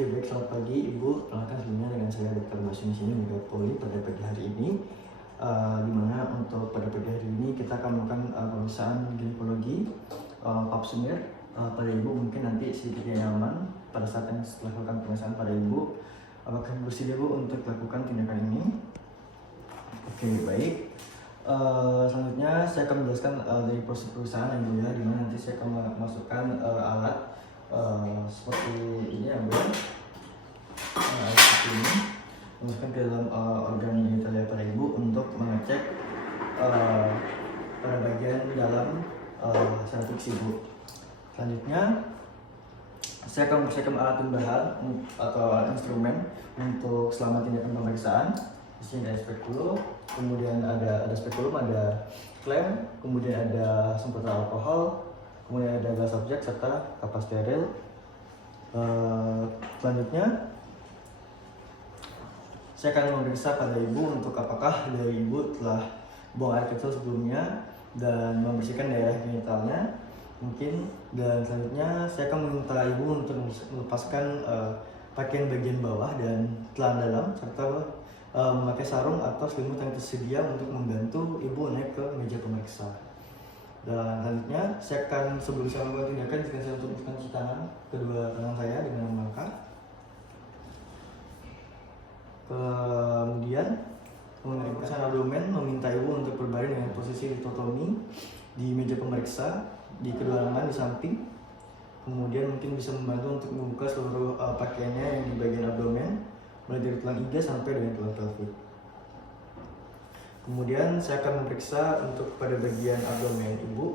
Oke, baik, selamat pagi Ibu. Perkenalkan sebelumnya dengan saya Dr. Basim sini Poli pada pagi hari ini. Dimana untuk pada pagi hari ini kita akan melakukan pemeriksaan ginekologi pap smear pada Ibu. Mungkin nanti sedikit nyaman pada saat yang setelah melakukan pemeriksaan pada Ibu. Apakah bersedia Bu untuk melakukan tindakan ini? Oke, baik. Selanjutnya saya akan menjelaskan dari proses perusahaan yang dulu ya, dimana nanti saya akan memasukkan alat seperti ini ya Bu. Alat seperti ini masukkan ke dalam organ genitalia pada Ibu untuk mengecek pada bagian dalam serviks Ibu. Selanjutnya saya akan mempersiapkan alat tambahan atau alat instrumen untuk selama tindakan pemeriksaan. Di sini ada spekulum, kemudian ada spekulum, ada klem, kemudian ada semprotan alkohol, kemudian ada gas objek serta kapas steril. Selanjutnya saya akan memeriksa pada Ibu untuk apakah dari Ibu telah buang air kecil sebelumnya dan membersihkan daerah genitalnya mungkin. Dan selanjutnya saya akan meminta Ibu untuk melepaskan pakaian bagian bawah dan celana dalam serta memakai sarung atau selimut yang tersedia untuk membantu Ibu naik ke meja pemeriksa. Dan selanjutnya saya akan, sebelum saya melakukan tindakan, saya untuk cuci tangan, kedua tangan saya dengan melangkah. Kemudian pemeriksaan abdomen meminta Ibu untuk berbaring dengan posisi litotomi di meja pemeriksa di kedua lengan di samping. Kemudian mungkin bisa membantu untuk membuka seluruh pakaiannya yang di bagian abdomen, mulai dari tulang iga sampai dengan tulang pelvik. Kemudian saya akan memeriksa untuk pada bagian abdomen Ibu,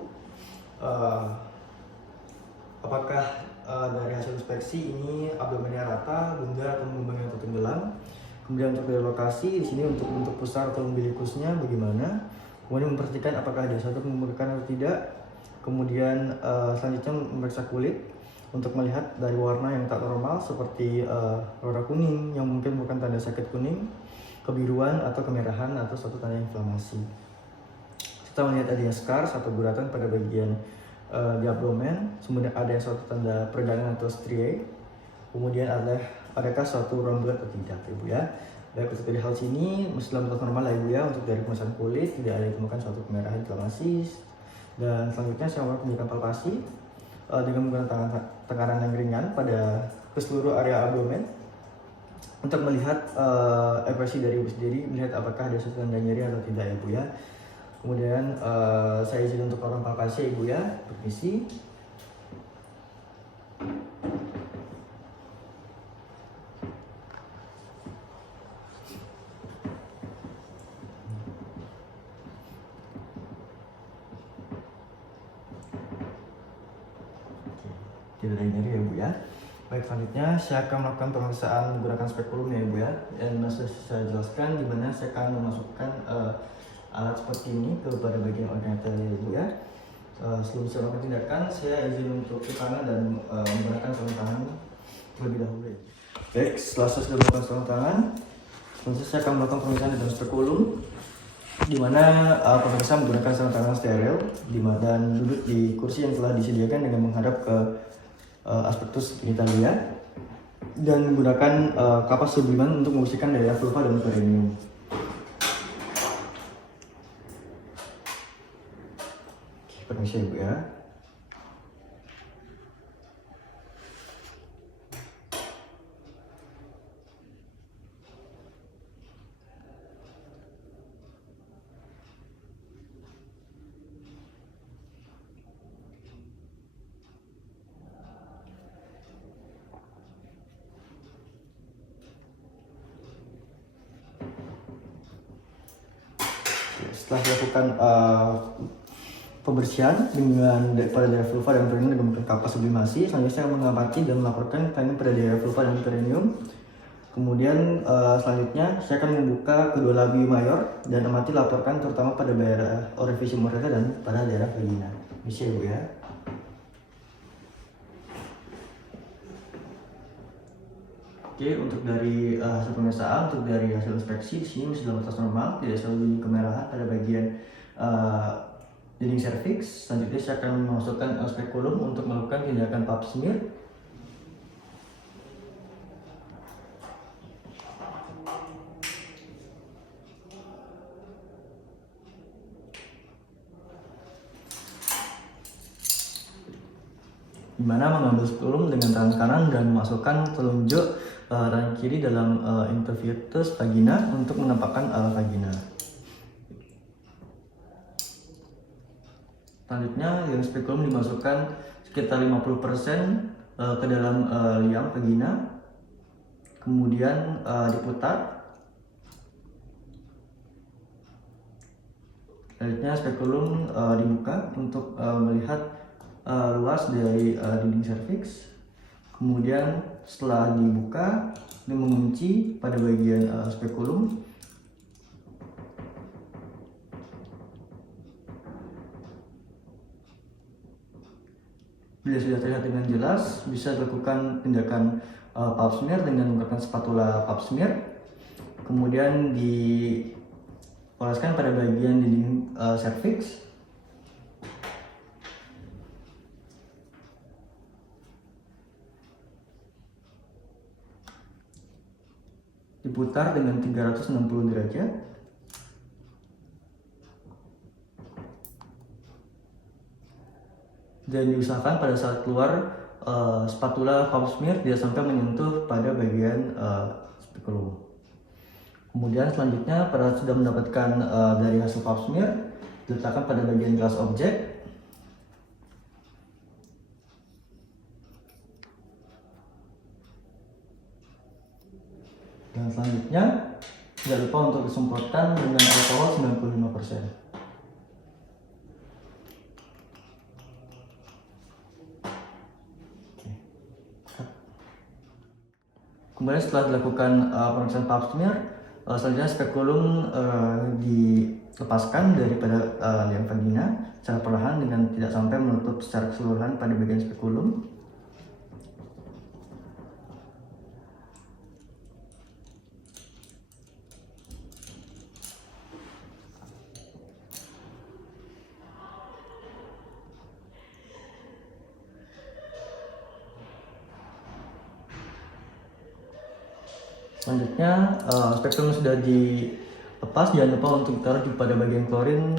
apakah dari hasil inspeksi ini abdomennya rata, bundar atau mengembang atau tenggelam. Kemudian untuk dari lokasi di sini untuk bentuk pusar atau umbilikusnya bagaimana. Kemudian memperhatikan apakah ada suatu pembukaan atau tidak. Kemudian selanjutnya memeriksa kulit untuk melihat dari warna yang tak normal seperti warna kuning yang mungkin bukan tanda sakit kuning, kebiruan atau kemerahan atau suatu tanda inflamasi. Kita melihat adanya scars atau guratan pada bagian di abdomen, kemudian ada yang suatu tanda peradangan atau striae. Kemudian adakah suatu romboid atau tidak Ibu ya. Baik, untuk dari hal sini masih dalam batas normal ya Ibu ya. Untuk dari pemeriksaan kulit tidak ada ditemukan suatu kemerahan inflamasi. Dan selanjutnya saya melakukan tindakan palpasi dengan menggunakan tekanan yang ringan pada seluruh area abdomen untuk melihat ekspresi dari Ibu sendiri, melihat apakah ada suatu tanda nyeri atau tidak Ibu ya. Kemudian saya izin untuk melakukan palpasi Ibu ya. Permisi. Tidak ada nyeri ya Bu ya. Baik, selanjutnya saya akan melakukan pemeriksaan menggunakan spekulum ya Ibu ya. Dan sudah saya jelaskan di mana saya akan memasukkan alat seperti ini ke pada bagian organ genitalia Ibu ya. Sebelum saya melakukan tindakan, saya izin untuk cuci tangan dan menggunakan sarung tangan terlebih dahulu ya. Baik, setelah saya sudah melakukan sarung tangan, selanjutnya saya akan melakukan pemeriksaan dengan spekulum, di mana pemirsa menggunakan sarung tangan steril dan duduk di kursi yang telah disediakan dengan menghadap ke aspektus genitalia dan menggunakan kapas subliman untuk membersihkan daerah vulva dan perineum. Permisi Ibu ya. Setelah dilakukan pembersihan pada daerah vulva dan perineum dengan menggunakan kapas sublimasi, selanjutnya saya mengamati dan melaporkan finding pada daerah vulva dan perineum. Kemudian selanjutnya saya akan membuka kedua labi mayor dan amati laporkan terutama pada daerah orifisium ureter dan pada daerah vagina. Bisa Ibu ya. Oke, untuk dari hasil pemeriksaan, untuk dari hasil inspeksi di sini masih dalam batas normal, tidak selalu kemerahan pada bagian dinding serviks. Selanjutnya saya akan memasukkan spekulum untuk melakukan tindakan pap smear. dimana mengambil spekulum dengan tangan kanan dan memasukkan telunjuk tangan kiri dalam interfustus vagina untuk menampakkan vagina. Selanjutnya, liang spekulum dimasukkan sekitar 50% ke dalam liang vagina, kemudian diputar. Selanjutnya, spekulum dibuka untuk melihat luas dari dinding serviks. Kemudian setelah dibuka, ini mengunci pada bagian spekulum. Bila sudah terlihat dengan jelas, bisa dilakukan tindakan pap smear dengan menggunakan spatula pap smear. Kemudian dioleskan pada bagian dinding serviks. Diputar dengan 360 derajat. Dan diusahakan pada saat keluar spatula pap smear tidak sampai menyentuh pada bagian spekulum. Kemudian selanjutnya pada sudah mendapatkan dari hasil pap smear, diletakkan pada bagian gelas objek. Dan selanjutnya tidak lupa untuk disemprotkan dengan alkohol 95%. Kemudian setelah dilakukan pemeriksaan pap smear, selanjutnya spekulum dilepaskan daripada liang vagina secara perlahan dengan tidak sampai menutup secara keseluruhan pada bagian spekulum. Selanjutnya, spekulum sudah dilepas, jangan lupa untuk ditaruh pada bagian klorin.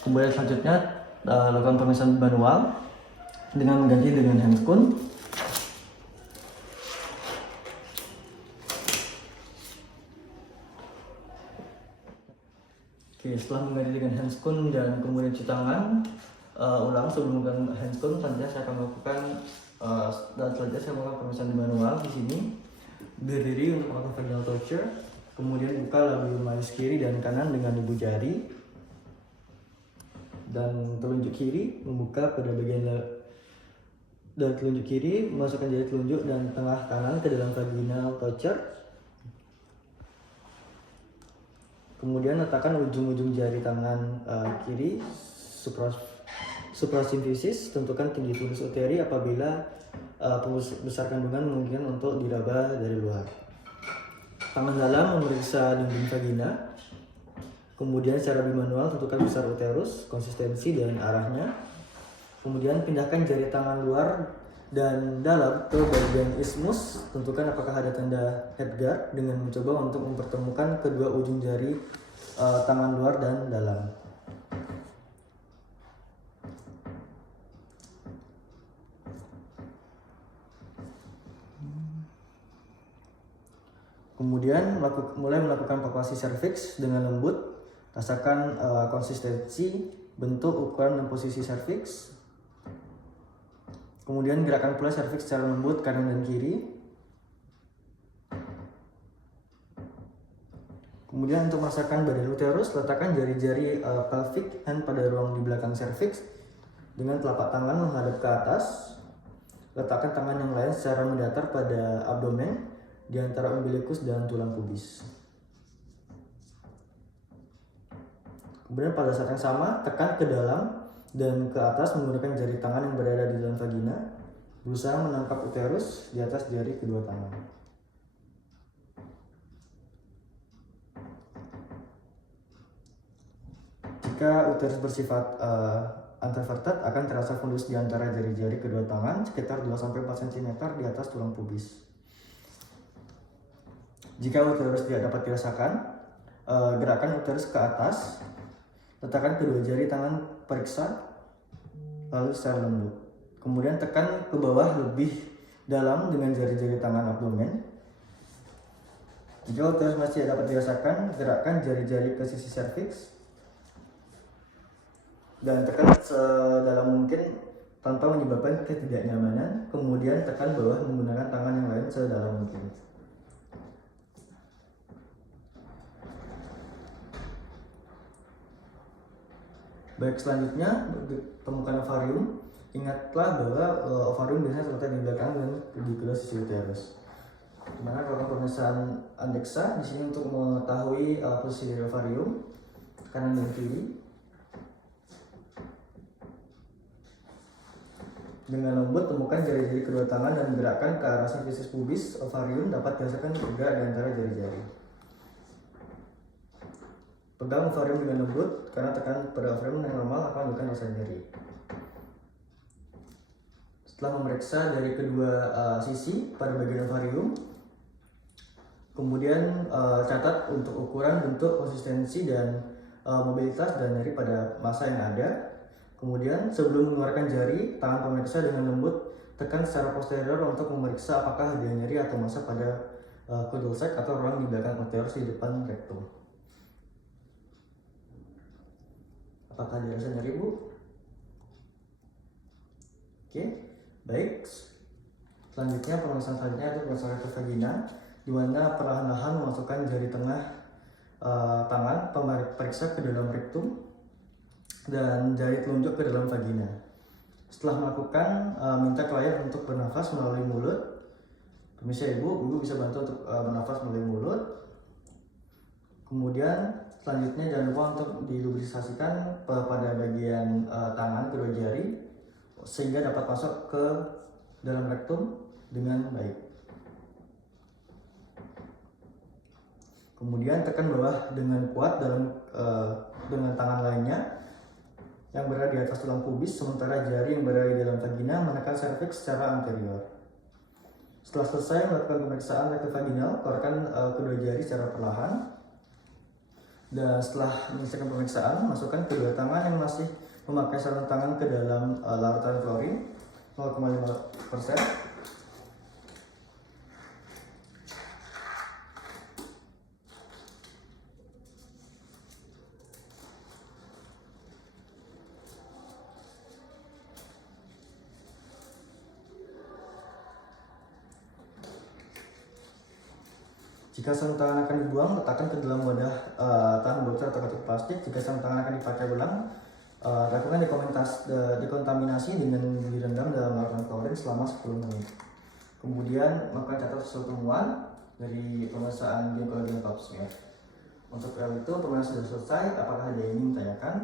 Kemudian selanjutnya lakukan pemeriksaan manual dengan mengganti dengan handscoon. Oke, setelah mengganti dengan handscoon dan kemudian cuci tangan ulang sebelum menggunakan handscoon, selanjutnya saya akan melakukan pemeriksaan manual di sini. Berdiri untuk melakukan vaginal torture, kemudian buka labial manis kiri dan kanan dengan ibu jari, dan telunjuk kiri membuka pada bagian dan telunjuk kiri masukkan jari telunjuk dan tengah kanan ke dalam vaginal torture. Kemudian letakkan ujung-ujung jari tangan kiri suprasimfisis, tentukan tinggi fundus uteri apabila besar kandungan memungkinkan untuk diraba dari luar. Tangan dalam memeriksa dinding vagina. Kemudian secara bimanual tentukan besar uterus, konsistensi dan arahnya. Kemudian pindahkan jari tangan luar dan dalam ke bagian isthmus, tentukan apakah ada tanda headguard dengan mencoba untuk mempertemukan kedua ujung jari tangan luar dan dalam. Kemudian mulai melakukan palpasi serviks dengan lembut. Rasakan konsistensi, bentuk, ukuran, dan posisi serviks. Kemudian gerakan pula serviks secara lembut kanan dan kiri. Kemudian untuk merasakan badan uterus, letakkan jari-jari pelvic hand pada ruang di belakang serviks dengan telapak tangan menghadap ke atas. Letakkan tangan yang lain secara mendatar pada abdomen di antara umbilikus dan tulang pubis. Kemudian pada saat yang sama, tekan ke dalam dan ke atas menggunakan jari tangan yang berada di dalam vagina. Berusaha menangkap uterus di atas jari kedua tangan. Jika uterus bersifat anteverted, akan terasa fundus di antara jari-jari kedua tangan sekitar 2-4 cm di atas tulang pubis. Jika uterus tidak dapat dirasakan, gerakan uterus ke atas, letakkan kedua jari tangan periksa lalu secara lembut. Kemudian tekan ke bawah lebih dalam dengan jari-jari tangan abdomen. Jika uterus masih dapat dirasakan, gerakkan jari-jari ke sisi serviks dan tekan sedalam mungkin tanpa menyebabkan ketidaknyamanan. Kemudian tekan bawah menggunakan tangan yang lain sedalam mungkin. Baik, selanjutnya temukan ovarium. Ingatlah bahwa ovarium biasanya terletak di belakang dan di kedua sisi uterus. Dimana kalau pemeriksaan andeksa di sini untuk mengetahui posisi dari ovarium kanan dan kiri. Dengan lembut temukan jari-jari kedua tangan dan gerakkan ke arah sifisis pubis. Ovarium dapat dirasakan bergerak di antara jari-jari. Pegang ovarium dengan lembut, karena tekan pada ovarium yang normal akan memberikan rasa nyeri. Setelah memeriksa dari kedua sisi pada bagian ovarium, kemudian catat untuk ukuran, bentuk, konsistensi, dan mobilitas dan nyeri pada massa yang ada. Kemudian sebelum mengeluarkan jari, tangan pemeriksa dengan lembut tekan secara posterior untuk memeriksa apakah ada nyeri atau massa pada kudul sek atau ruang di belakang uterus di depan rektum. Apakah ada rasa nyeri, Bu? Oke, baik. Selanjutnya pemeriksaan selanjutnya itu pemeriksaan rektus vagina, di mana perlahan-lahan memasukkan jari tengah tangan pemeriksa ke dalam rektum dan jari telunjuk ke dalam vagina. Setelah melakukan, minta klien untuk bernafas melalui mulut. Permisi ibu bisa bantu untuk bernafas melalui mulut. Kemudian selanjutnya jangan lupa untuk dilubrikasikan pada bagian tangan kedua jari sehingga dapat masuk ke dalam rektum dengan baik. Kemudian tekan bawah dengan kuat dengan tangan lainnya yang berada di atas tulang pubis, sementara jari yang berada di dalam vagina menekan serviks secara anterior. Setelah selesai melakukan pemeriksaan rektum vaginal, keluarkan kedua jari secara perlahan. Dan setelah menyelesaikan pemeriksaan, masukkan kedua tangan yang masih memakai sarung tangan ke dalam larutan klorin 0,5%. Jika sarung tangan akan dibuang, letakkan ke dalam wadah tahan bocor atau katup plastik. Jika sarung tangan akan dipakai ulang, lakukan dekontaminasi dengan direndam dalam larutan klorin selama 10 menit. Kemudian maka catat hasil temuan dari pemeriksaan ginekologi dan pap smear. Untuk hal itu pemeriksaan sudah selesai. Apakah ada yang ingin ditanyakan?